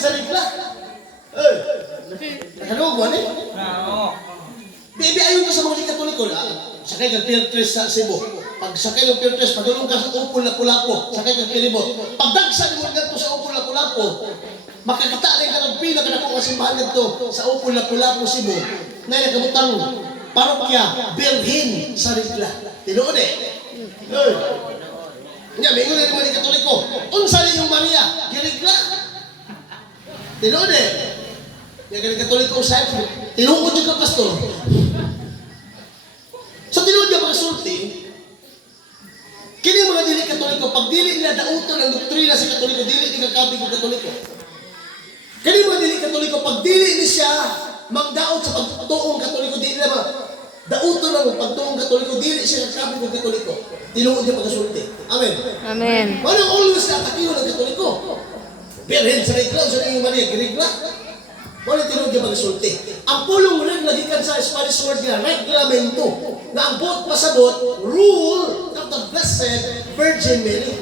sa regla. Eh, nakalugo ni. Bibi ayon ka sa mga Katoliko na sakay kang Pier 3 sa Cebu. Pag sakay ng Pier 3, padulong ka sa upol na Pulapo, sakay kang Kilibot. Pag dagsan mo dito sa upol na Pulapo, makakita rin ka ng pila ka na po kasimbahan dito sa upol na Pulapo, Cebu. Ngayon nakabutang parokya, Birhin sa regla. Tinuod eh. Nya, may ulit naman ni Katoliko. Unsa rin yung Maria? Girigla. Tinuod eh. Yung Katoliko usay, tinuod yung pastor. So tinuod yung mga sulti, kini mga dili Katoliko, pag dili nila dauton ang doktrina sa Katoliko, dili ni kakabig ng Katoliko. Kini mga dili Katoliko, pag dili ni siya magdaot sa pagtuong Katoliko, dili naman dauton ang pagtuong Katoliko, dili siya kakabig ng Katoliko. Tinuod yung pagkasulti. Amen. Amen. Wala always natakiyo ng Katoliko. Birhen sa regla, sa iyong Maria, girigla. Wala tinuod yung pagkasulti. Ang pulong rin nagikan sa Spanish word niya, reglamento, na ang bot pasabot, rule of the Blessed Virgin Mary.